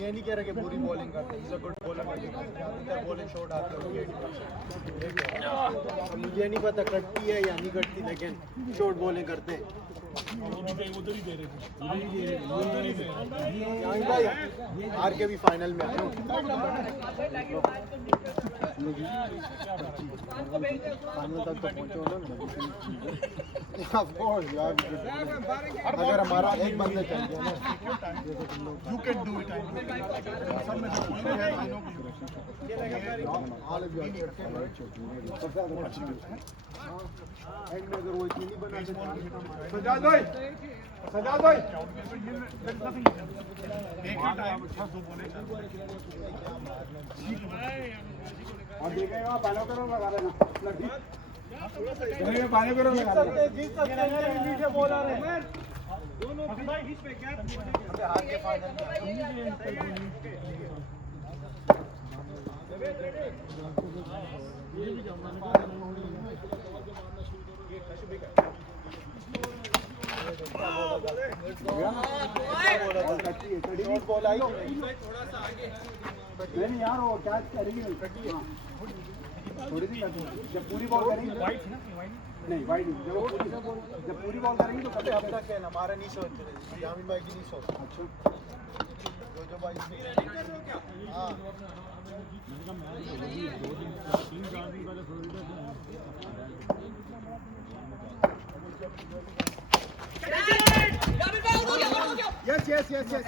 ये नहीं कह रहा कि बुरी बॉलिंग करते हैं, गुड बॉलर बॉलिंग शॉट आते हैं। मुझे नहीं पता कटती है या नहीं कटती, लेकिन शॉट बॉलिंग करते हैं। उधर ही दे रहे थे, भाई हार के भी फाइनल में आए हो। फाइनल तक तो पहुंचो ना। अगर हमारा एक बंदा चल गया ना, यू कैन डू इट। सब में से कोई है, आई नो एंड में अगर वो इतनी नहीं बना सजाद भाई, सजाद भाई और देखेगा पालो करो लगा देना, पानी करो लगा देना। जीत सकते हैं मीठे बॉलर हैं दोनों पे क्या हार के फाइनल में बॉल आई नहीं यार वो कैच करेगी थोड़ी सी जब पूरी बॉल करेंगे नहीं वाइड जब पूरी बॉल करेंगे तो अब तक है हमारा नहीं सोच रहे, यामिन भाई की नहीं सोच। अच्छा जो भाई हाँ यस यस यस यस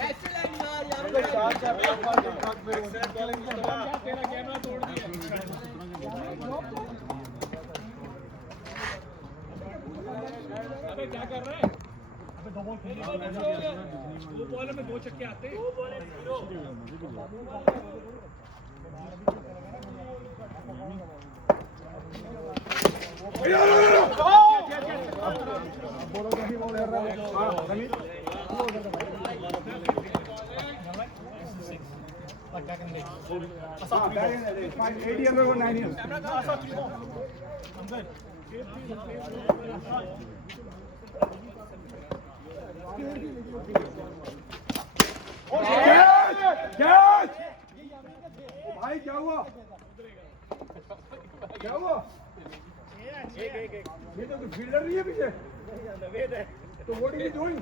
तेरा कैमरा तोड़ दिया। अबे क्या कर रहा है? अबे दो बॉल में दो छक्के आते हैं। भाई क्या हुआ? क्या हुआ? ये तो फील्डर नहीं है पीछे, तो व्हाट इज डूइंग?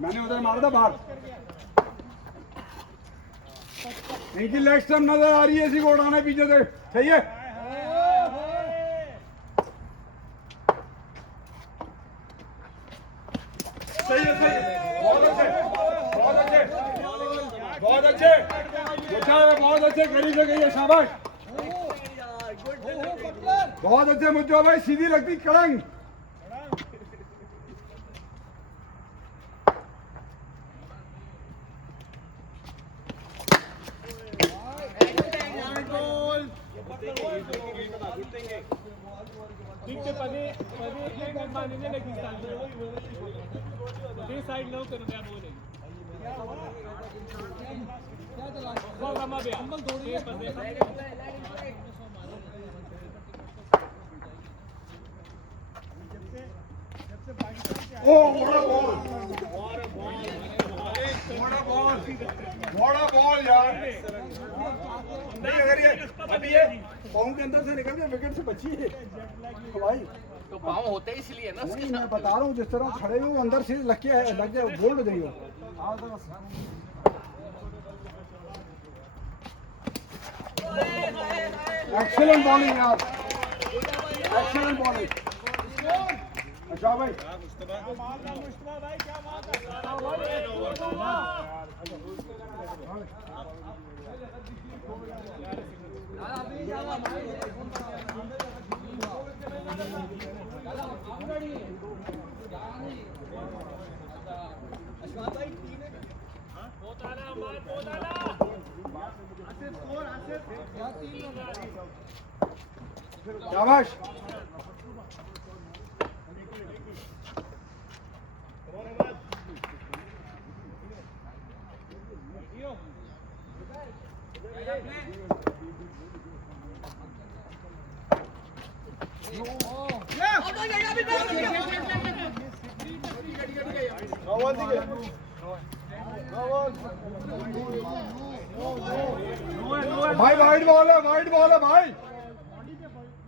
मैंने उधर मारा था बाहर। इनकी लेग स्टंप नजर आ रही है, इसी को उड़ाना है पीछे से। सही है, सही है, सही है। बहुत अच्छे, बहुत अच्छे, बहुत अच्छे, बहुत अच्छे। करी से गई है, शाबाश। बहुत अच्छे मुझे भाई, सीधी लगती कड़ंग। साइड लो करो क्या बोले वो रमा बे अंबल थोड़ी है बंदे ओ बड़ा बॉल, बड़ा बॉल, बड़ा बॉल यार। नहीं अगर ये अभी ये पाँव के अंदर से निकल गया, विकेट से बची है तो भाई तो पाँव होते ही इसलिए ना। नहीं मैं बता रहा हूँ, जिस तरह खड़े हो अंदर से लग जाए बोल्ड हो जाइए। एक्सीलेंट बॉलिंग यार, एक्सीलेंट बॉलिंग। अच्छा भाई शाबाश। भाई वाइड बॉल है, वाइड बॉल है भाई,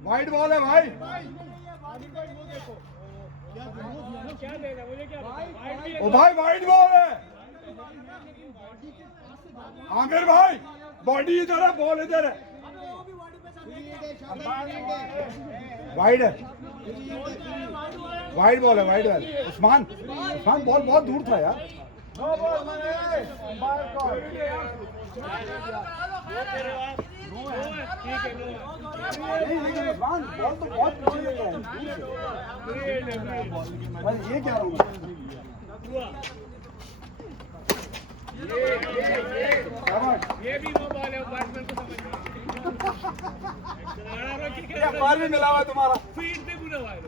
वाइड बॉल है भाई। क्या देगा मुझे, क्या ओ भाई वाइड बॉल है। आमिर भाई बॉडी इधर है, बॉल इधर है, वाइड है, वाइड बॉल है, wide ball. Usman Usman ball बहुत दूर था यार। नहीं लेकिन उस्मान बॉल तो बहुत पीछे लग रहा है। मैं ये कह रहा हूँ, ये भी वो बॉल है, बैट्समैन को समझ क्या बार भी मिला हुआ है तुम्हारा। फील्ड पे बुला हुआ है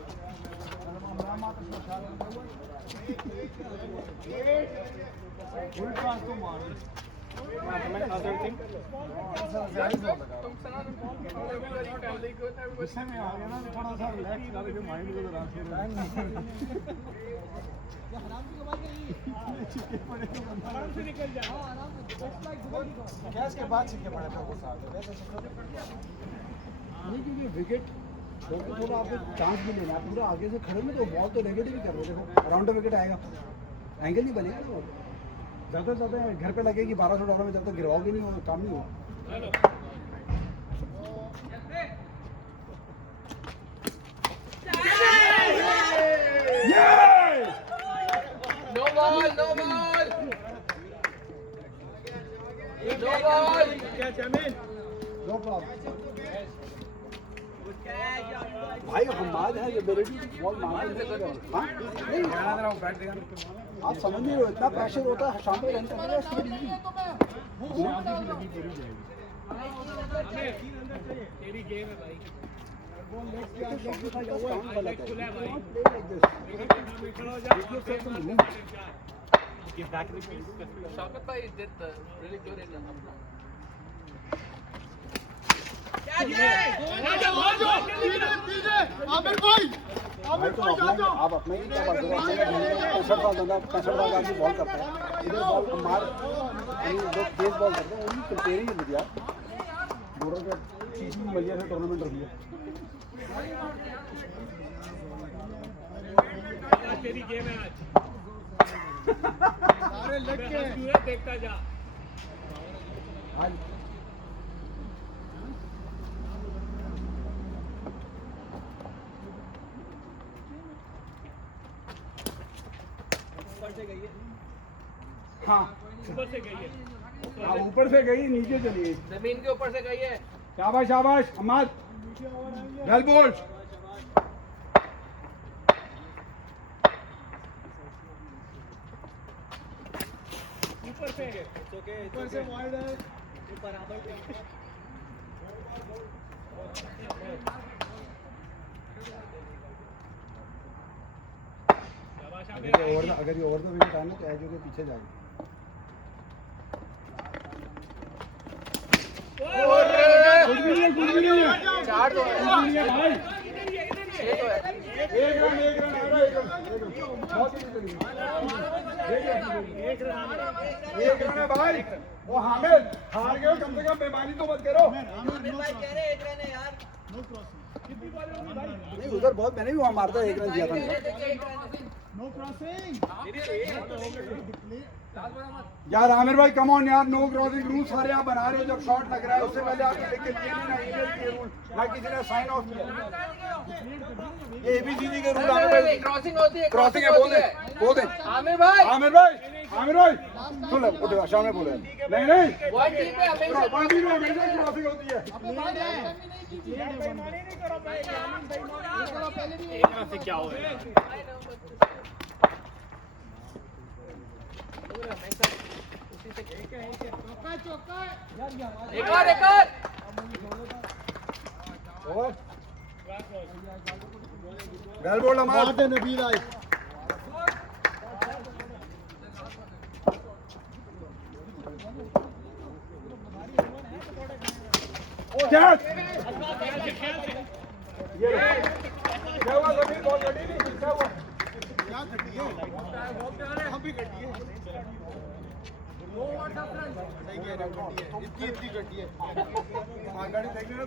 गुस्से में आ गया ना, थोड़ा सा रिलैक्स करके माइंड को जरा आराम से निकल जाए। क्या इसके बाद छिक्के पड़े थे वो साथ नहीं, क्योंकि विकेट थोड़ा आपको चांस भी लेना है। पूरा आगे से खड़े में तो बॉल तो नेगेटिव ही कर रहे, देखो अराउंड द विकेट आएगा, एंगल नहीं बनेगा तो ज़्यादा से ज़्यादा घर पे लगेगी 1200 डॉलर में, जब तक गिरवाओगे नहीं वो काम नहीं होगा। No ball, no ball. No ball. No problem भाई, हमाद है ये मेरे बॉल मारने नहीं, आप समझ नहीं रहे हो, इतना प्रेशर होता है शाम में रन करने का। तेरी गेम है भाई, Shaukat bhai did the really good in the आप अपना ही क्या बात करो, 65 साल बंदा 65 साल आदमी बॉल करता है, इधर बॉल मार जो तेज बॉल करते हैं उन्हीं कंपेयरिंग विद यार बोलर का चीज मलिया से टूर्नामेंट रखी है। तेरी गेम है आज, सारे लग के देखता जा। आज हाँ ऊपर से गई है, हाँ ऊपर से गई, नीचे चली गई। जमीन के ऊपर से गई है। शाबाश शाबाश अहमद, वेल बोल्ड। ऊपर से वाइड है, बराबर अगर ये ओवर द विकेट आए ना तो एज होके पीछे जाएगा। चार तो है, भाई छह तो है। एक रन आ रहा है, बहुत ही चली। एक रन है भाई। वो हामिद हार गए, कम से कम बेईमानी तो मत करो। नहीं उधर बहुत, मैंने भी वहाँ मारता 1 रन दिया था। No crossing. यार आमिर भाई कम ऑन यार, नो क्रॉसिंग रूल सारे आप बना रहे हो। जब शॉट लग रहा है उससे पहले आपने लिख के दिए नहीं ना, ईमेल किए रूल ना, किसी ने साइन ऑफ किया। ये एबीसीडी के रूल आमिर भाई, क्रॉसिंग होती है, क्रॉसिंग है, बोल दे बोल दे। आमिर भाई, आमिर भाई सुन ले, उठ शाम बोले नहीं नहीं वन टीम पे हमेशा क्रॉसिंग होती है। क्या हो रहा है? एक और और वेल बोल्ड अमर। नबील आई क्या हुआ? जमीन बॉल कटी नहीं, क्या हुआ? यहाँ गड्डी है यहाँ भी गड्डी है सही कह रहे हो, गड्डी है इतनी गड्डी है हाँ गाड़ी देख रहे हो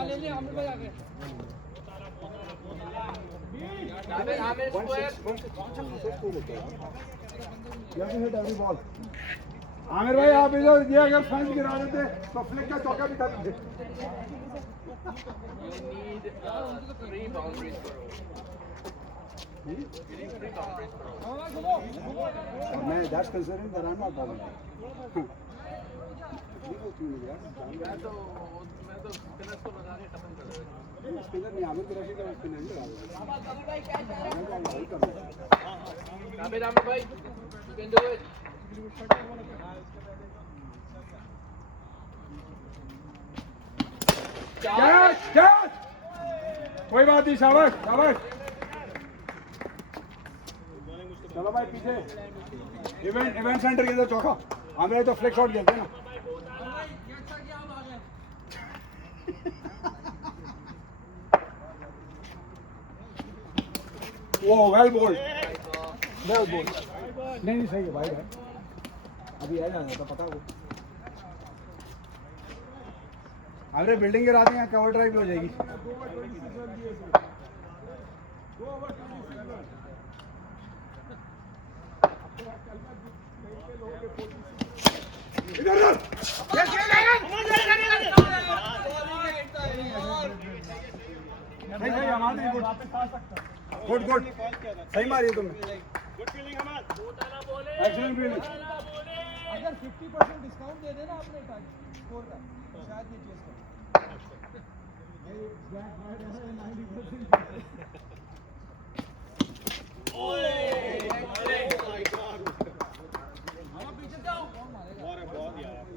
ले ले आमिर भाई आगे आमिर भाई आप इधर ये अगर फ्रंट गिरा देते तो फ्लिक का चौका भी कर देते मैं that's considering that I am not bowling spinner नहीं आमिर कुरैशी का स्पिनर नहीं लगा भाई you can do it catch catch कोई बात नहीं शाबाश शाबाश चलो भाई पीछे इवेंट सेंटर के इधर चौका हमें तो फ्लिक शॉट खेलते हैं ना वो वेल बोल्ड नहीं सही है भाई अभी आ जाना था पता वो अरे बिल्डिंग गिरा दी यहाँ कवर ड्राइव हो जाएगी गुड गुड सही मारी तुमने एक्सीलेंट फील्डिंग अगर 50% डिस्काउंट दे देना आपने स्कोर का तो शायद ये चीज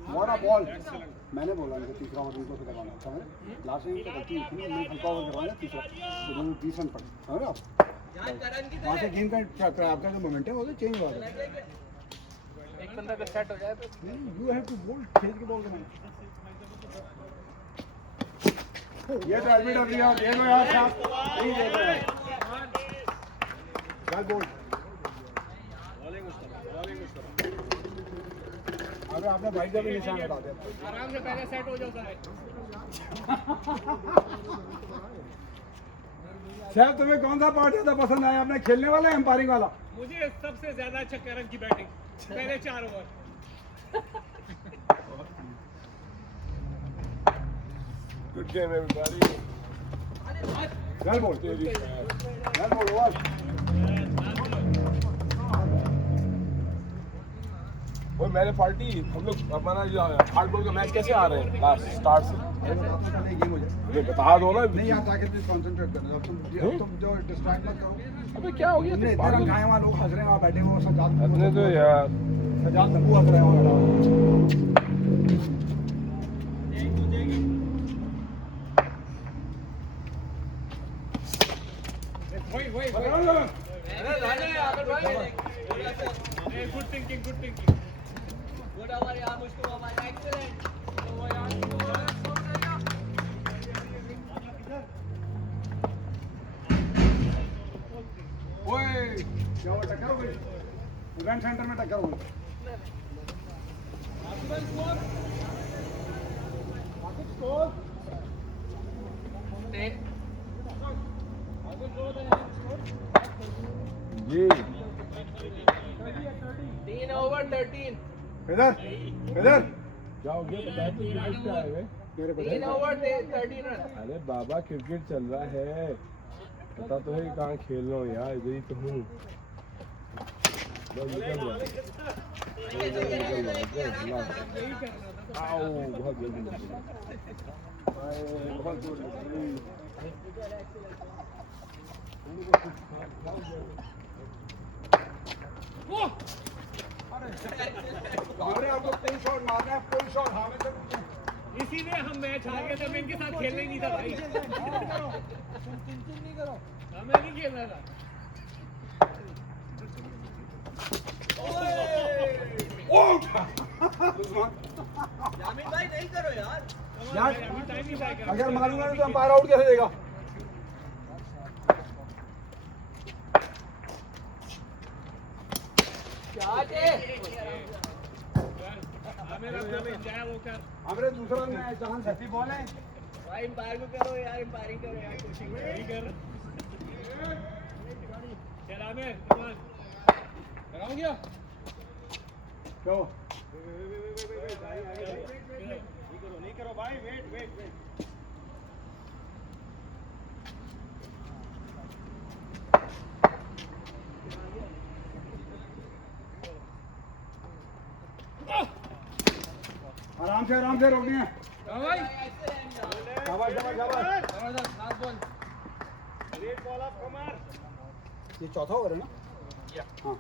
What a ball! मैंने बोला इनको तीसरा ओवर इनको से लगाना था लास्ट में तो गलती थी मैं हल्का ओवर करवाया तीसरा तो दोनों 20 रन पड़े समझ रहे आप वहाँ से गेम का आपका जो मोमेंट है वो तो चेंज हुआ है एक बंदा का सेट हो जाए तो यू हैव टू बोल खेल के बॉल करना ये तो एडमिट यार दे लो यार साहब नहीं दे लो यार चल बोल अरे आपने भाई का भी निशान हटा दिया आराम से पहले सेट हो जाओ साहब तुम्हें कौन सा पार्ट ज्यादा पसंद आया आपने खेलने वाला है एम्पायरिंग वाला मुझे सबसे ज्यादा अच्छा करन की बैटिंग पहले 4 over good game everybody well बोल वेल बोल ओवर वो मैंने पार्टी हम लोग अपना जो हार्ड बॉल का मैच कैसे आ रहे हैं लास्ट स्टार्ट से गेम हो जाए ये बता दो ना नहीं यहाँ जाके प्लीज कंसंट्रेट करना अब तुम जो डिस्ट्रैक्ट मत करो अबे क्या हो गया तुमने इतना रंग खाए वहाँ लोग हंस रहे हैं वहाँ बैठे हुए सजाद अपने तो यार सजाद तब्बू हंस रहे हैं वहाँ गुड थिंकिंग ओए क्या टक्कर हो गई इवेंट सेंटर में टक्कर हो गई जी 3 ओवर 13 इधर इधर क्या हो गया बता तो क्रिकेट क्या है वे मेरे 3 ओवर 13 रन अरे बाबा क्रिकेट चल रहा है पता तो है कहाँ खेल रहा हूँ यार इधर ही तो हूँ बहुत जल्दी बहुत अरे आपको फुल शॉट मारना है फुल शॉट हमें से इसीलिए हम मैच हार गए थे मैं इनके साथ खेलना ही नहीं था भाई नहीं करो हमें नहीं खेलना था जामिन भाई नहीं करो यार यार टाइम ही था अगर मारूंगा नहीं तो अंपायर आउट कैसे देगा आमिर आपको समझाया वो कर हमारे दूसरा में चांस हैप्पी बॉल है भाई एम्पायर को करो यार, एम्पायरिंग करो यार, कोचिंग नहीं कर चल आमिर कमाल लगाओ क्या क्यों नहीं करो भाई, वेट वेट वेट। आराम से रोकनी है भाई शाबाश शाबाश शाबाश जबरदस्त last ball great ball off कमर। ये चौथा ओवर है ना हाँ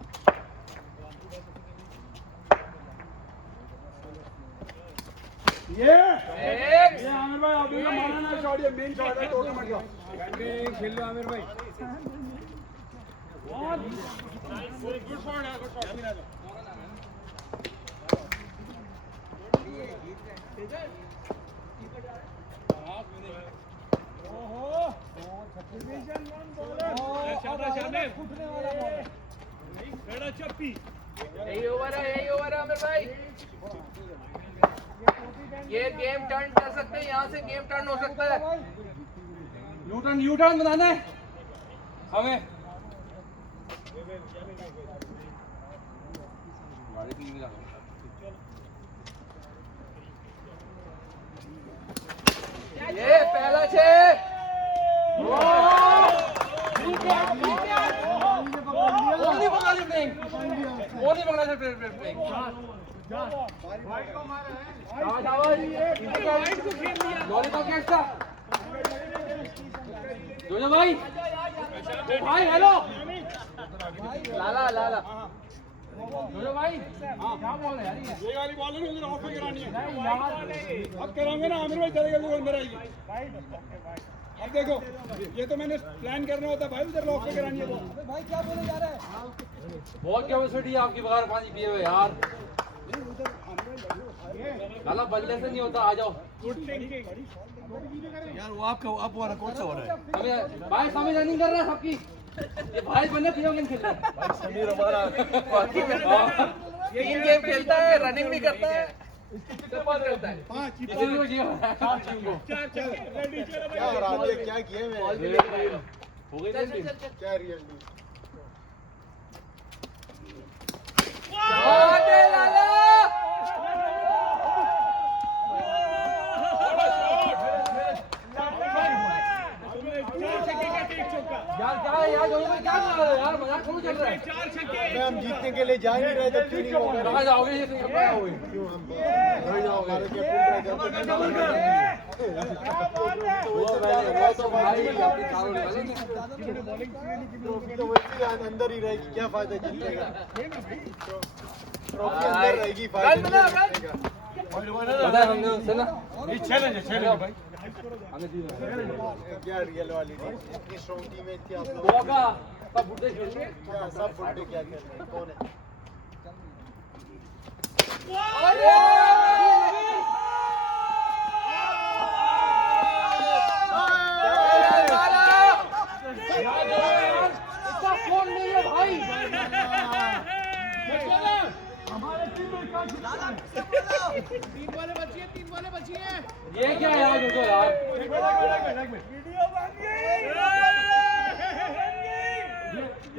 ये आमिर भाई अभी का मारा ना शॉट, ये मेन शॉट है, तोड़ना मत जाओ खेल लो आमिर भाई गुड शॉट है, गुड शॉट। जमीन आ जाओ। शाबाश आमिर बड़ा चप्पी यही ओवर है आमिर भाई। ये गेम टर्न कर सकते हैं, यहाँ से गेम टर्न हो सकता है। यू टर्न बनाना है हमें ये पहला छह भाई भाई हेलो लाला लाला भाई क्या बोल रहे यार ये वाली बॉल है ना, ऑफ पे गिरानी है। अब कराऊंगा ना आमिर भाई, चलेगा तो अंदर आएगी। अब देखो, ये तो मैंने प्लान करना होता भाई, उधर ऑफ पे गिरानी है बॉल। भाई क्या बोले जा रहा है बहुत कैपेसिटी है आपकी बगैर पानी पिए हुए यार लाला बल्ले से नहीं होता आ जाओ यार वो आपका आप वाला कौन सा हो रहा है? हमें भाई समझ रनिंग कर रहा है सबकी ये भाई बनने तीनों गेम खेल रहे हैं भाई समीर हमारा ये इन गेम खेलता है, रनिंग भी करता है, सब बात करता है। 5 इसी को जियो क्या हो रहा है? क्या किए मैं? हो गई चल चल चल क्या रियल आगे लाला यार क्या है यार दोनों में क्या कर रहे हो यार मजाक क्यों चल रहा है हम जीतने के लिए जा ही नहीं रहे तो क्यों नहीं होगा? कहाँ जाओगे ये तो कहाँ जाओगे क्यों हम हमारे कैप्टन वो तो भाई अपनी चारों निकालेंगे ट्रॉफी तो वैसे ही अंदर ही रहेगी, क्या फायदा जीतने का? ट्रॉफी अंदर रहेगी, फायदा रन बना, नहीं जीतने का। पता है हमने उससे ना ये चैलेंज है भाई। हमें दी क्या रियल वाली टीम, इतनी स्ट्रॉन्ग टीम थी आप लोग, होगा सब बुड्ढे खेल रहे हैं क्या सब बुड्ढे क्या खेल रहे हैं? कौन है? इसका फोन नहीं है भाई ये क्या है यार देखो यार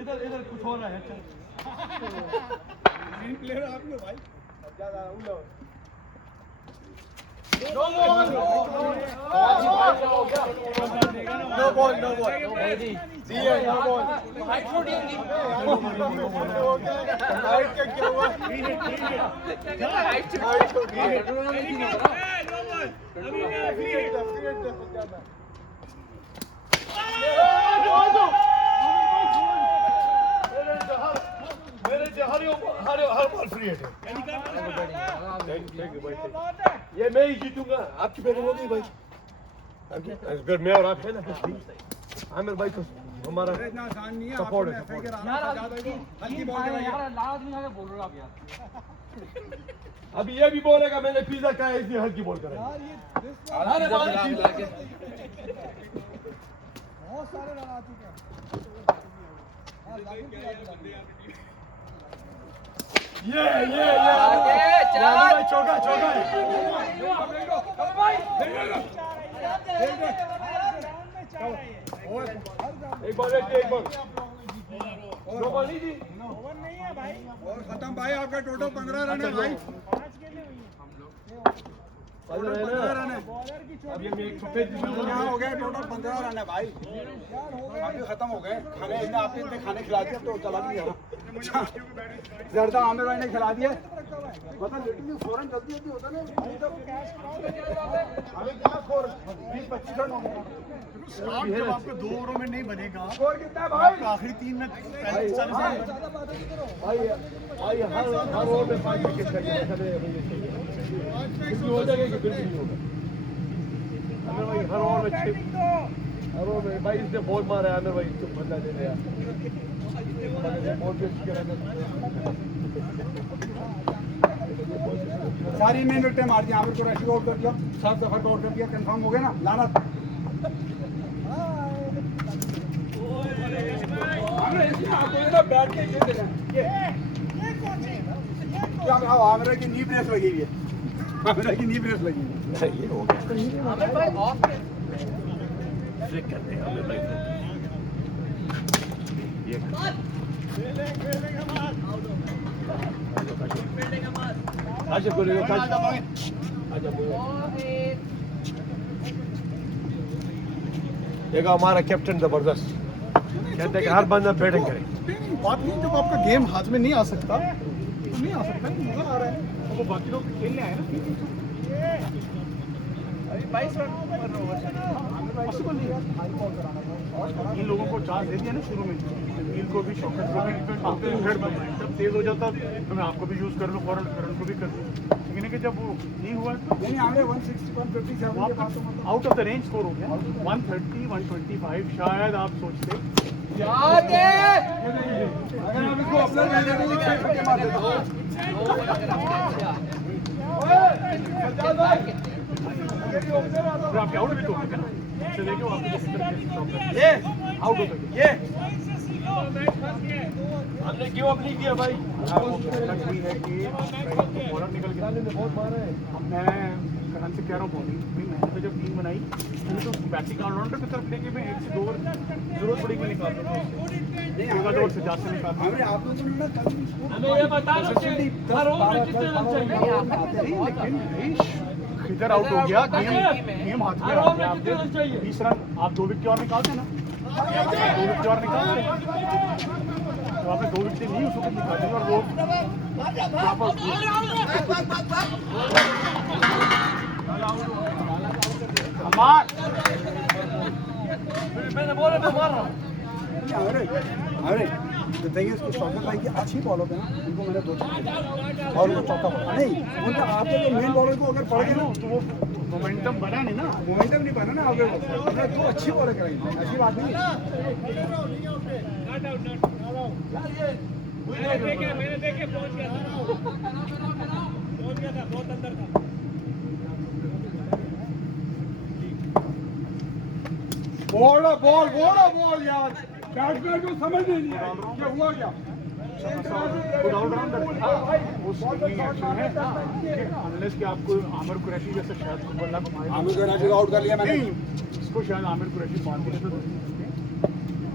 इधर इधर कुछ हो रहा है। तीन प्लेयर आप ही हो भाई। ज्यादा उल्लो। No ball no ball no ball जी है नो बॉल। हाइट छोटी है हाइट का क्या हुआ? हाइट हाइट छोटी है। पेट्रोल में नहीं होता मेरे हर बॉल फ्री है। ये मैं ही जीतूंगा, आपकी बैटिंग होगी भाई। अगर मैं और आप है ना आमिर भाई तो हमारा सपोर्ट है, सपोर्ट हल्की बॉल यार लाज नहीं आगे बोल रहे हो आप यार अभी ये भी बोलेगा मैंने पिज्जा खाया इसलिए हल्की बॉल करा। यार ये अरे बहुत सारे रन आ चुके हैं। हाँ, लागू किया चौका चौका एक बॉल एक बॉल दो बॉल नहीं थी और खत्म भाई, आपका टोटल 15 रन है भाई। 15 रन है। अब ये मैं एक सफेद यहाँ हो गया टोटल 15 रन है भाई। अभी खत्म हो गए खाने, इतने आपने इतने खाने खिला दिया तो चला भी गया। जरदा आमिर भाई ने खिला दिया। मतलब लिटरली फौरन जल्दी जल्दी होता ना। अभी क्या स्कोर 20-25 रन हो गए। जब आपको 2 ओवरों में नहीं बनेगा, स्कोर कितना है भाई? आखिरी 3 में 40 रन। भाई हर ओवर में 5 विकेट चाहिए, इसमें हो जाएगा कि बिल्कुल नहीं होगा। आमिर भाई हर ओवर में 6, हर ओवर में भाई इसने बॉल मारा है। आमिर भाई तो बदला ले लिया, बॉल पे अच्छी करा। सारी मेन विकेटें मार दी, आमिर कुरैशी को आउट कर दिया, 7 दफा को आउट कर दिया। कंफर्म हो गया ना लानत। बैठ के ये देना, क्या आमिर की नी ब्रेस लगी हुई है। आमिर की नी ब्रेस लगी हुई है। ये हो गया आमिर भाई ऑफ फ्लिक करते हैं आमिर भाई। ये आजा बोलो आजा बोलो। एक हमारा कैप्टन जबरदस्त कहते हैं कि हर बंदा बैटिंग करे। बात नहीं, जब आपका गेम हाथ में नहीं आ सकता तो नहीं आ सकता, मजा आ रहा है। अब वो बाकी लोग खेलने आए ना, अभी 22 रन पर ओवर पॉसिबल नहीं है। इन लोगों को चांस दे दिया ना शुरू में, नील को भी, शौकत को भी, जब तेज हो जाता तो मैं आपको भी यूज कर लूँ, करण को भी कर लूँ। लेकिन कि जब वो नहीं हुआ तो नहीं आमिर 160-157 के पास तो मतलब out of the range score हो गया। 130, 125 शायद आप सोचते। याद है अगर हम इसको अपना मैच तो 6 छक्के मार देता। फिर आपके आउट भी तो होंगे ना, चले गए आप ये आउट हो गए। ये हमने क्यों अप नहीं किया भाई? हुई है कि बॉलर निकल गया। बहुत मारा है। मैं करण से कह रहा हूँ बॉलिंग मैंने तो जब टीम बनाई तो बैटिंग ऑलराउंडर की तरफ लेके मैं 1 से 2 ओवर जरूरत पड़ी मैं निकाल दूँ, ओवर से जाते निकाल। हमने आप लोगों ने ना कल भी स्कोर हमें ये बता दो कि हर ओवर में कितने रन चाहिए? इधर आउट हो गया, गेम हाथ में हर आ ओवर गया। में कितने रन चाहिए? 20 रन आप 2 विकेट और निकालते ना, 2 विकेट और निकालते तो आपने 2 विकेट नहीं उस वक्त निकाली और वो मैंने बोला मैं मार रहा हूँ। अरे बताइए उसको शौकत भाई की अच्छी बॉलर है ना, उनको मैंने 2 छक्के और वो चौथा बॉल नहीं उनका। आपके जो मेन बॉलर को अगर पड़ गए ना तो वो मोमेंटम बना नहीं ना, मोमेंटम नहीं बना ना आपके को। 2 अच्छी बॉलर कराई, ऐसी बात नहीं है। मैंने देखे पहुंच गया था बहुत अंदर था। बॉल यार, बैट्समैन को समझ नहीं आया क्या हुआ क्या। अनलेस कि आपको आमिर कुरैशी जैसे शायद बल्ला को मारे, आमिर कुरैशी को आउट कर लिया मैंने। इसको शायद आमिर कुरैशी मार दिया तो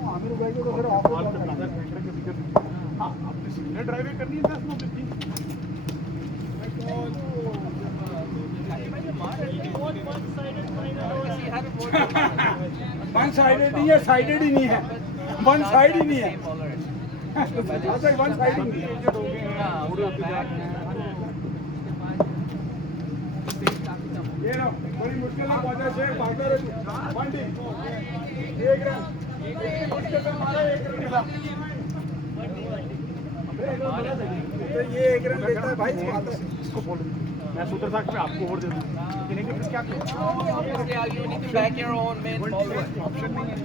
आमिर भाई को तो फिर ऑफ बॉल पे प्लाजर फेंकने के विकेट। हाँ आपने सिग्नल ड्राइवे करनी है 10 में 50। वन साइडेड नहीं है, साइडेड ही नहीं है, वन साइड ही नहीं है। अच्छा वन साइड ही नहीं है। ये लो बड़ी मुश्किल से पहुंचा शेख, भागता रहे 1 टीम 1 रन, मुश्किल से मारा 1 रन मिला। तो ये 1 रन देता है भाई, इसको बोलो मैं सोचा था कि मैं आपको ओवर दे दूँ, लेकिन फिर क्या करूँ, you need to back your own main bowler. Option नहीं है।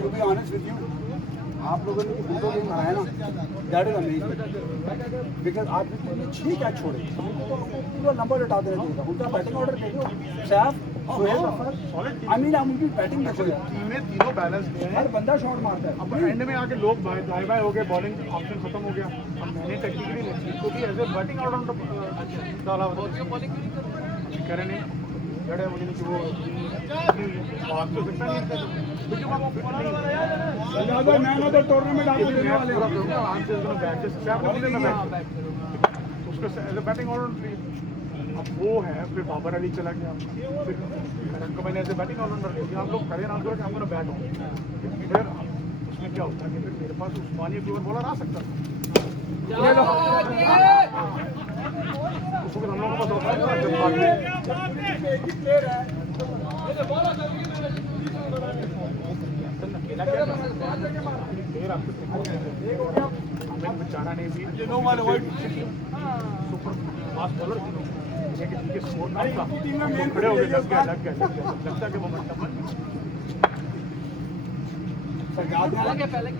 To be honest with you, आप लोगों ने जो गेम बनाया ना दैट इज अमेजिंग, बिकॉज आप 6 कैच छोड़े, तो पूरा नंबर हटा देना चाहिए था। उनका बैटिंग ऑर्डर देखो, सैफ सॉलिड अमीन आमुल की बैटिंग देखो यार, टीमें तीनों बैलेंस में हर है। बंदा शॉट मारता है। अब एंड में आके लोग बाय बाय हो गए, बॉलिंग ऑप्शन खत्म हो गया। अब मैंने टेक्निकली नहीं क्योंकि एज ए बैटिंग ऑलराउंडर डाला करे नहीं जड़े मुझे कि वो भाग तो सकता नहीं था। सजादा मैन ऑफ द टूर्नामेंट आपको देने वाले हैं। उसको एज ए बैटिंग ऑलराउंडर अब वो है। फिर बाबर अली चला गया, फिर करण को मैंने एज ए बैटिंग ऑलराउंडर ले लिया। हम लोग खड़े ना करो कि हम लोग बैट हो। फिर उसमें क्या होता है कि फिर मेरे पास उस्मानिया प्योर बॉलर आ सकता था। उसको फिर हम लोगों को पता होता है जब बेचारा ने भी सुपर फास्ट बॉलर के स्कोर कम था, खड़े हो गए, लग गया लगता कि मोमेंटम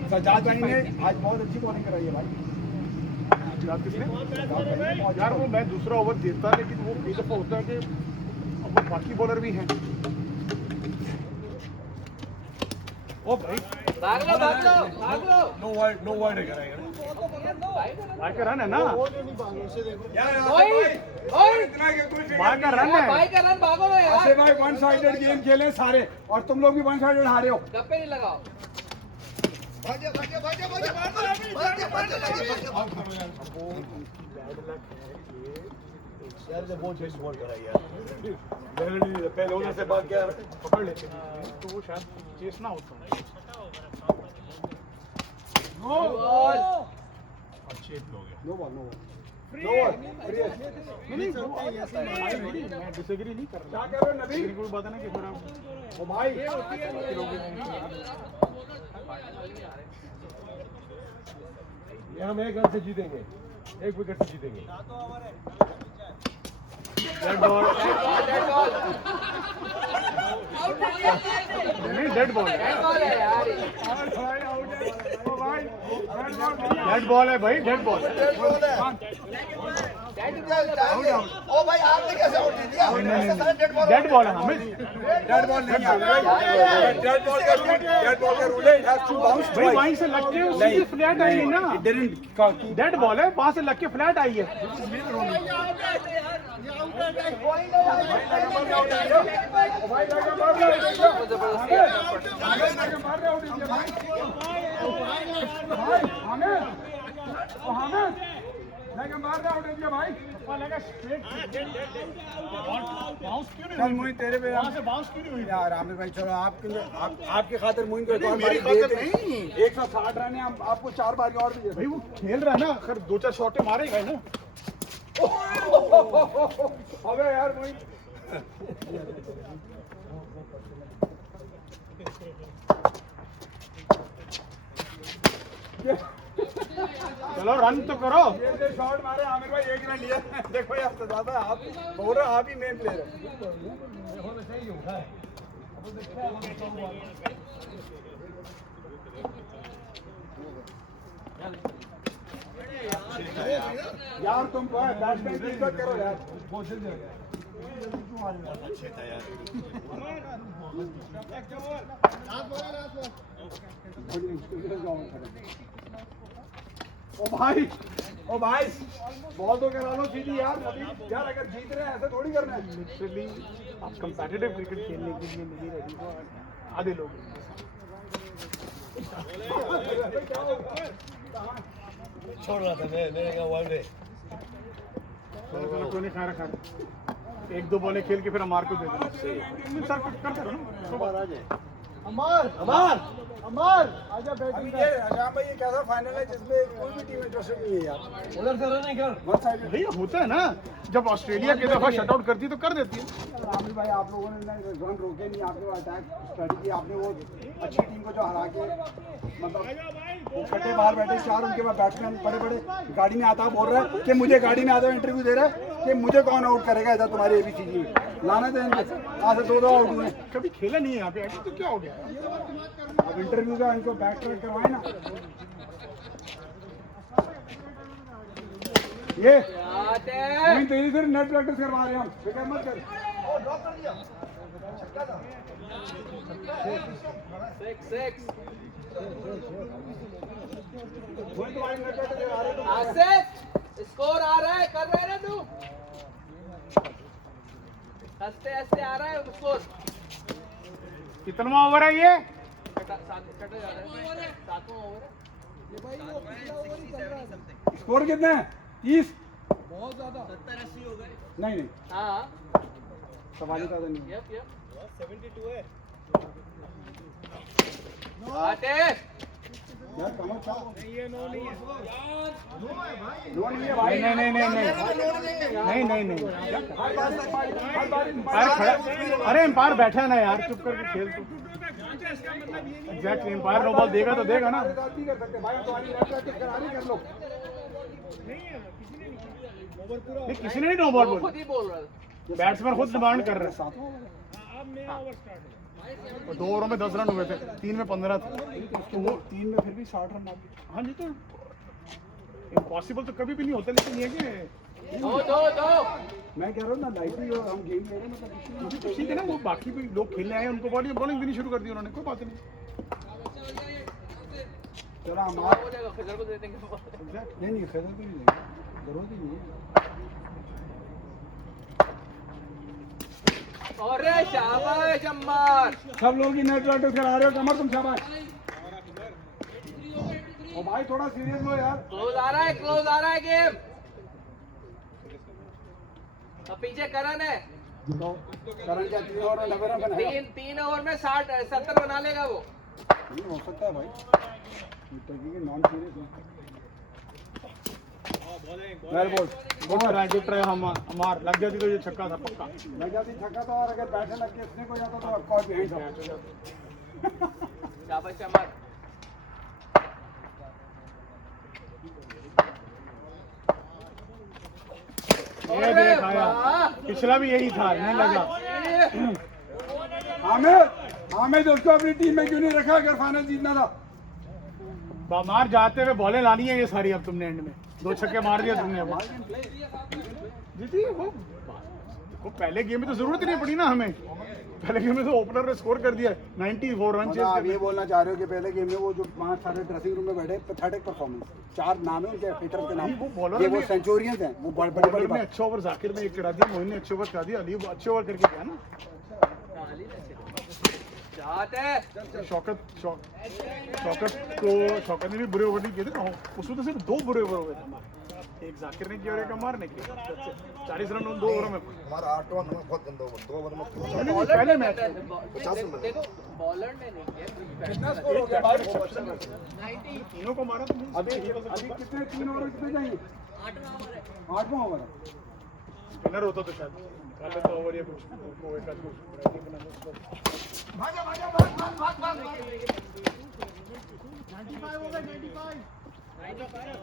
सजाद भाई ने आज बहुत अच्छी बॉलिंग कराई है भाई। यार वो मैं दूसरा ओवर देता, लेकिन वो कई दफा होता है कि अब वो बाकी बॉलर भी हैं। ओ भाई नो वाइड है भाई का रन है ना, भाई का रन है। भाई का रन भागो ना यार। भाई वन साइडेड गेम खेले सारे, और तुम लोग भी वन साइडेड हारे हो। गप्पे नहीं लगाओ। पहले होने से बाद क्या पकड़ लेते तो वो शायद चेस ना होता। नो बॉल नो बॉल मैं डिसएग्री नहीं कर रहा। क्या कह रहे हो नबी? कोई बात है ना कि फिर आप ओ भाई ये हम एक रन से जीतेंगे, एक विकेट से जीतेंगे। डेड बॉल नहीं, डेड बॉल डेड बॉल है भाई, डेड बॉल। ओ भाई आपने कैसे आउट दे दिया? डेड बॉल है हमें। डेड बॉल नहीं है। डेड बॉल का रूल है, इट हैज टू बाउंस भाई वहीं से लग के उसकी फ्लैट आई है ना, डिडंट डेड बॉल है, वहां से लग के फ्लैट आई है। तेरे पे बाउंस क्यों नहीं हुई यार आमिर भाई, चलो आपके खातिर मुइन को एक और मेरी बारी खातिर देते नहीं। 160 रन है, हम आपको 4 बारी और भी भाई वो खेल रहा है ना, अगर 2-4 शॉटें मारेगा ना। अबे यार मुइन चलो रन तो करो। ये शॉट मारे आमिर भाई, 1 रन लिया। देखो यार तो ज्यादा आप बोल रहे हो, आप ही मेन प्लेयर यार। तुम बैट्समैन की इज्जत करो यार। ओ भाई बॉल तो करा लो सीधी यार। यार अगर जीत रहे हैं ऐसे थोड़ी करना है। लिटरली आप कंपेटिटिव क्रिकेट खेलने के लिए नहीं रेडी हो, आधे लोग। छोड़ रहा था मैं वर्ल्ड है। चलो कोई नहीं, खा रखा 1-2 बॉलें खेल के फिर हमारे को दे देना सर, कुछ करते रहो ना। अमर आजा बैटिंग पे। अशाम भाई ये कैसा फाइनल है जिसमें कोई भी टीम इंटरेस्टेड नहीं है यार। उधर से रन नहीं कर। One sided. भैया होता है ना, जब ऑस्ट्रेलिया की दफा शट आउट करती है तो कर देती है। आमिर भाई आप लोगों ने रन रोके नहीं, आपने वो अटैक स्ट्रेटजी, आपने वो अच्छी टीम को जो हरा के, मतलब वो कटे बाहर बैठे 4, उनके बाद बैट्समैन बड़े बड़े गाड़ी में आता बोल रहा है कि मुझे गाड़ी में आता इंटरव्यू दे रहा है कि मुझे कौन आउट करेगा इधर तुम्हारी एबीसी में। लाना था इनको, आज से 2 आउट हुए। कभी खेला नहीं है यहाँ पे, ऐसे तो क्या हो गया। अब इंटरव्यू का इनको बैक ट्रैक करवाए ना। ये तेरी सिर्फ नेट प्रैक्टिस करवा रहे हैं हम, फिक्र मत कर। 6 वही तुम्हारी नेट पे आ रहे हो आसिफ स्कोर आ रहा है, कर रहे ना तू, हंसते हंसते आ रहा है स्कोर। कितना ओवर है ये? सातवां ओवर है। स्कोर कितने हैं? 30 बहुत ज्यादा 70-80 हो गए। नहीं नहीं हाँ सवाली का तो नहीं यप यप 72 है आते यार कमर था ये नो नहीं है नो नहीं है भाई नहीं नहीं नहीं नहीं नहीं नहीं नहीं हर बार अरे खड़ा, अरे एम्पायर बैठा है ना यार, चुप करके खेल तू। एग्जैक्टली, एम्पायर नो बॉल देगा तो देगा ना। नहीं कर सकते भाई, तुम्हारी नेट पे करारी कर लो। नहीं किसी ने नहीं नो बॉल वो बोला, खुद ही बोल रहा था। बैट्समैन खुद डिमांड कर रहे हैं। सातवां ओवर और 2 ओवरों में 10 रन हुए थे, 3 में 15 थे। तो वो 3 में फिर भी 60 रन आ गए। हाँ जी, तो इम्पॉसिबल तो कभी भी नहीं होता, लेकिन ये कि दो मैं कह रहा हूँ ना लाइटली और हम गेम ले रहे हैं मतलब अभी तो ठीक है ना, वो बाकी भी लोग खेलने आए, उनको बॉलिंग भी नहीं शुरू कर दी उन्होंने, कोई बात नहीं। चलो हम हो जाएगा, खजर को दे देंगे। नहीं खैर भी नहीं लेंगे, जरूरत ही नहीं है। अरे शाबाश अम्मार, सब लोग ही नेट प्रैक्टिस करा रहे हो, कमर तुम शाबाश। ओ भाई थोड़ा सीरियस लो यार। क्लोज आ रहा है गेम। अब पीछे करण है, तो करण क्या 3 ओवर में 90 रन बनाएगा? तीन ओवर में 60-70 बना लेगा वो। नहीं हो सकता है भाई, non serious well ball good try हमार लग जाती तो ये छक्का था पक्का। लग जाती छक्का था, और अगर बैठने लग के इसने को जाता तो अब कॉल भी था। शाबाश अम्मार। ये देख आया, पिछला भी यही था, नहीं लगा। हामिद उसको अपनी टीम में क्यों नहीं रखा अगर फाइनल जीतना था? बामार जाते हुए बॉलें लानी है ये सारी, अब तुमने एंड में 2 छक्के मार दिया तुमने। अब जीती वो पहले गेम में तो जरूरत ही नहीं पड़ी ना हमें, पहले गेम में तो ओपनर ने स्कोर कर दिया 94 रन मतलब आप ये बोलना चाह रहे हो कि पहले गेम में वो जो 5 सारे ड्रेसिंग रूम में बैठे पैथेटिक परफॉर्मेंस, 4 नाम है उनके फिटर के नाम, वो बॉलर ये वो ने- सेंचुरियंस हैं, वो बड़ी बॉलर बड़ी ने बात। अच्छे ओवर जाकिर ने 1 करा दिया, मोइन ने अच्छे ओवर करा दिया, अली अच्छे ओवर करके गया ना। शौकत ने भी बुरे ओवर नहीं किए थे ना, उसमें तो सिर्फ 2 बुरे ओवर हुए थे, एक जाकिर ने किया और एक अमार ने किया। 40 रन उन 2 ओवरों में। हमारा 8वां नंबर बहुत गंदा ओवर, 2 ओवर में पहले मैच देखो बॉलर ने नहीं किया। कितना स्कोर हो गया भाई? तीनों को मारा तो अभी कितने 3 ओवर कितने चाहिए? 8वां ओवर है। विनर होता तो शायद निकाल लेता ओवर या कुछ को एक आध कुछ।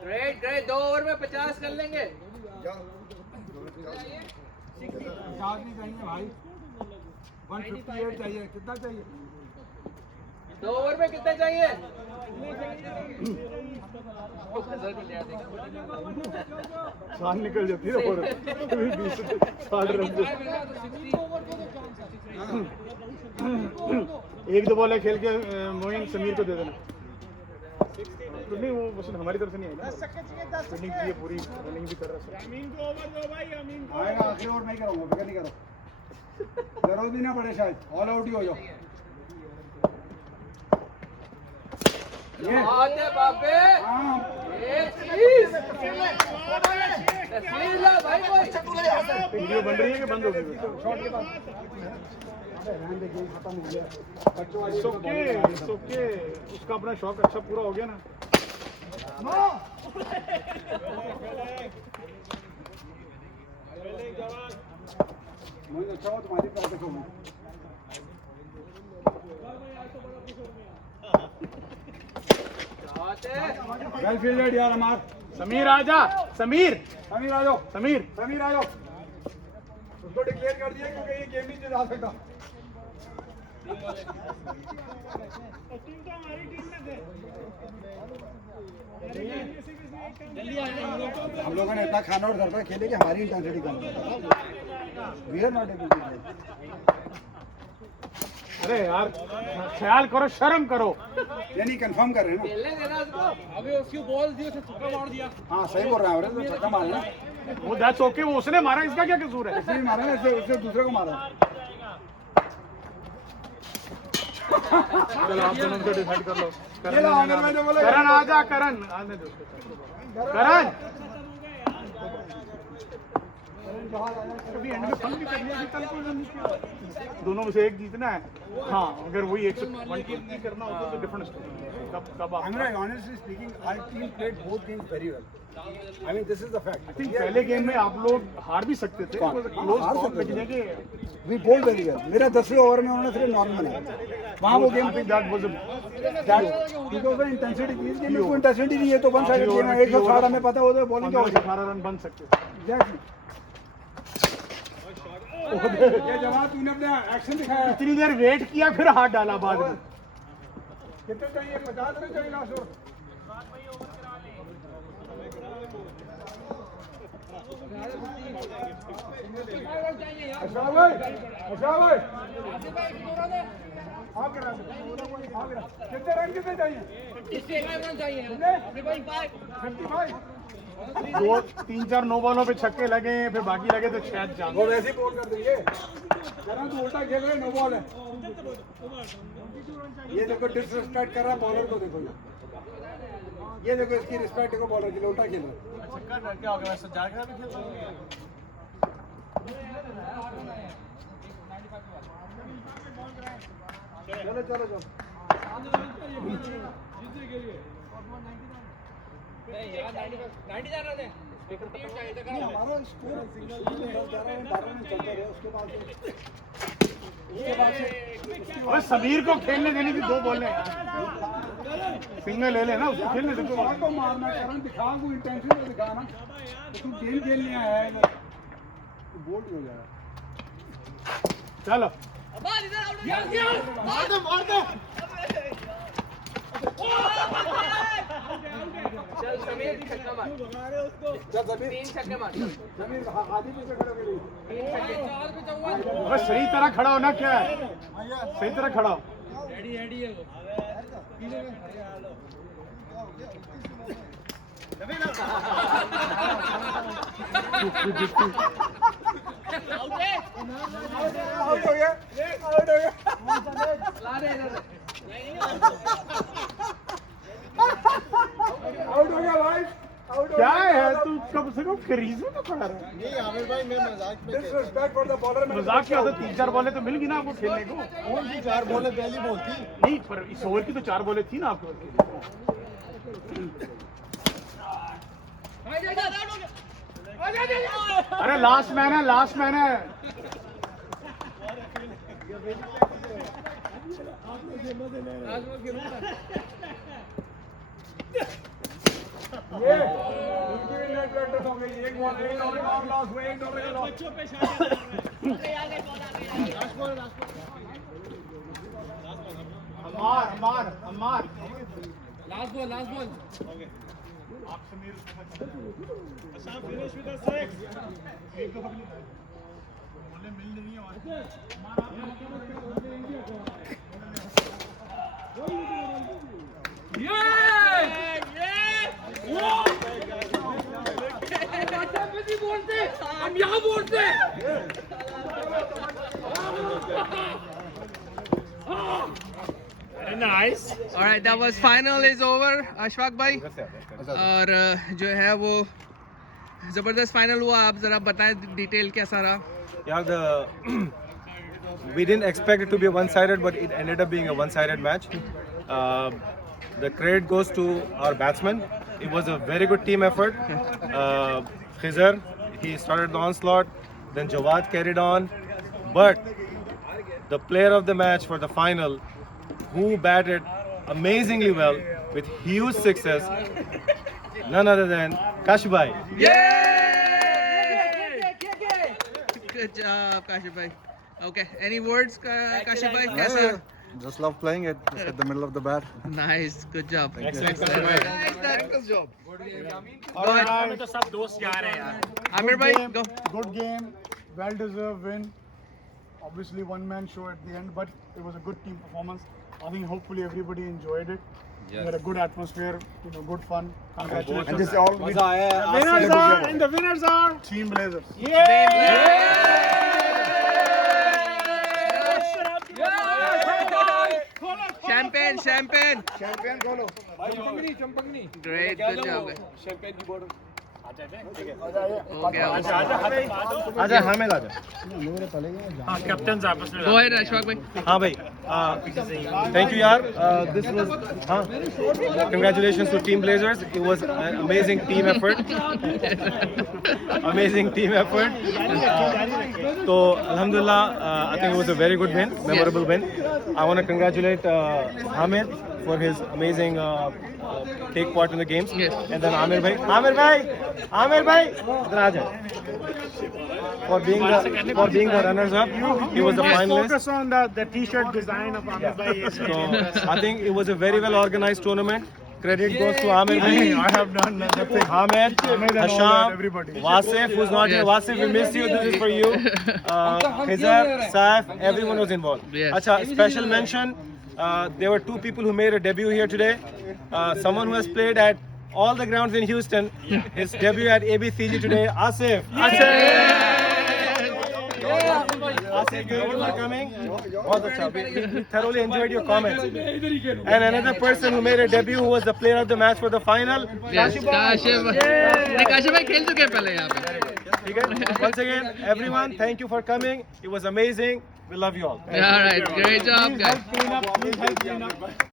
ग्रेट 2 ओवर में 50 कर लेंगे। 50 नहीं चाहिए भाई, 158 चाहिए। कितना चाहिए? 2 ओवर में कितने चाहिए? बाहर निकल जाती है और 20-60 रन से 1-2 बॉल खेल के मोइन समीर को दे देना। तो नहीं वो बस हमारी तरफ से नहीं आएगा, रनिंग की है पूरी, रनिंग भी कर रहा है। आएगा आखिरी ओवर नहीं करूँगा, फिक्र नहीं करो, जरूरत भी ना पड़े, शायद ऑल आउट ही हो जाओ। आते बाबे हाँ भाई भाई वीडियो बन रही है कि बंद हो गई? शॉट के बाद रहने दे, गेम खत्म हो गया। बच्चों वाली It's okay, उसका अपना शौक अच्छा पूरा हो गया ना। मुझे अच्छा हो तुम्हारी प्रैक्टिस होगी। वेल फील्डेड यार हमार। समीर आजा, समीर समीर आ जाओ, समीर समीर आ जाओ। उसको डिक्लेयर कर दिया क्योंकि ये गेम नहीं जिता सकता। हम लोगों ने इतना खाना और घर पर खेले कि हमारी इंटेंसिटी कम है। We are not able to अरे यार ख्याल करो, शर्म करो। यानी कंफर्म कर रहे हैं ना? खेलने देना उसको। अभी उसकी बॉल दी, उसे छक्का मार दिया। हाँ सही बोल रहा है, तो छक्का मारा ना, वो दैट्स ओके, वो उसने मारा, इसका क्या कसूर है? इसने भी मारा ना, इससे दूसरे को मारा। चलो आप दोनों से डिसाइड कर लो। ये लो, आमिर भाई ने बोला करण आजा, करण आने दो उसको। करण कभी एंड में फन भी कर लिया कि कल को नहीं किया। दोनों में से एक जीतना है। हाँ अगर वही 120 करना होता तो डिफरेंट स्टोरी। कब आप Amir, honestly speaking, our team played both games very well. I mean, this is the fact. I think पहले गेम में आप लोग हार भी सकते थे। हार सकते थे। कि We bowled very well. मेरा 10वें ओवर में उन्होंने सिर्फ नॉर्मल बनाया। वहाँ वो game I think that was because of intensity, इस गेम में कोई इंटेंसिटी नहीं है, तो वन साइड गेम है। 160 में पता होता है बॉलिंग क्या होगी। 18 रन बन सकते थे। एग्जैक्टली। ये जवाब तूने अपना एक्शन दिखाया है। इतनी देर वेट किया, फिर हाथ डाला बाद में। कितने चाहिए? 50 रन चाहिए लास्ट ओवर। अच्छा भाई, आप करा दो। कितने रन चाहिए? 55 रन चाहिए। 55। 2-3-4 नो बॉलों पे छक्के लगे, फिर बाकी लगे तो शायद जान। वो वैसे ही बोल कर देंगे। जरा तू उल्टा खेल रहे, नो बॉल है। ये देखो डिसरिस्पेक्ट कर रहा बॉलर को, देखो ये देखो इसकी रिस्पेक्ट को बॉलर की, उल्टा खेल रहा है। क्या हो गया? वैसे जाकर भी खेल रहा हूं। चलो चलो चलो। हमारा स्कोर उसके बाद अबे समीर को खेलने देने की 2 बॉलें हैं। सिंगल ले लेना, उसको खेलने दे। को मारना, करंट दिखा, वो इंटेंसिटी तो दिखा ना। तू गेम खेलने आया है, बोल्ड हो जाएगा। चलो मार दे। चल समीर छक्का मार। चल जमीर, 3 छक्के मार। जमीर आधी पीछे खड़े हो गए। 3 छक्के, 4 पे चौका। अबे सही तरह खड़ा होना, क्या है सही तरह खड़ा हो। रेडी है वो। आउट हो गया। ला दे इधर। आउट हो गया भाई, आउट हो क्या गया। है तू कम से कम क्रीज में तो खड़ा रहा। नहीं आमिर भाई मैं मजाक में डिसरिस्पेक्ट फॉर द बॉलर। मजाक क्या होता, 3-4 बॉलें तो मिल गई ना आपको खेलने को। कौन सी 4 बॉलें पहली बॉल थी? नहीं पर इस ओवर की तो 4 बॉलें थी ना आपको। अरे लास्ट मैन है, लास्ट मैन है। ये उनकी भी नेट प्रैक्टिस हो गई। एक बॉल, एक और लॉस हुए, एक और लॉस। अमार लास्ट बॉल। आप समीर बोले मिल नहीं है हम यहाँ बोलते हैं। Nice. Alright, that was final is over, Ashfaq भाई। और जो है वो जबरदस्त फाइनल हुआ। आप जरा बताएं डिटेल कैसा रहा? Yeah, we didn't expect it to be one-sided, but it ended up being a one-sided match. The credit goes to our batsmen. It was a very good team effort. Khizar, he started the onslaught, then Jawad carried on. But the player of the match for the final, who batted amazingly well with huge sixes, none other than Kashbhai. Good job, Kashif bhai. Okay, any words, Kashif bhai? कैसा? Just love playing it at the middle of the bat. Nice, good job. Excellent. Good job. हमें तो सब दोस्त जा रहे हैं यार। Amir bhai, go. Good game, well deserved win. obviously one-man show at the end, but it was a good team performance. I think hopefully everybody enjoyed it. We had a good atmosphere, good fun. Congratulations. And this all मजा आया है आज Winners से are, and the winners are Team Blazers. Champagne, champagne. Champion खोलो Great, good job. Champion की board हो गया. आजा हामिद आजा. Go ahead, Ashfaq bhai. हाँ भाई. Thank you यार. This was congratulations to Team Blazers. It was an amazing team effort. Amazing team effort. So Alhamdulillah, I think it was a very good win, memorable win. I want to congratulate Hamid for his amazing take part in the games. Yes. And then Amir bhai, इधर आ जाए. For being the runners up, he was the finalist. Focus on the t-shirt design of Amir bhai. So I think it was a very well organized tournament. Credit goes to Amir bhai. I have done nothing. Hamid, and all that, Hasham, everybody. Wasif, who's not here. Yes. Wasif, we miss you. This is for you. Khizar, Saif, everyone was involved. Yes. Acha, special mention. There were two people who made a debut here today. Someone who has played at all the grounds in Houston. His debut at ABCG today. Asif. Asif, thank you for coming. बहुत अच्छा. We thoroughly enjoyed your comments. And another person who made a debut, who was the player of the match for the final. Yes, Kashif. नहीं, Kashif भाई खेल चुके हैं पहले यहाँ पे. ठीक है? Once again, everyone, thank you for coming. It was amazing. We love you all. All right, great job, guys. Please help clean up.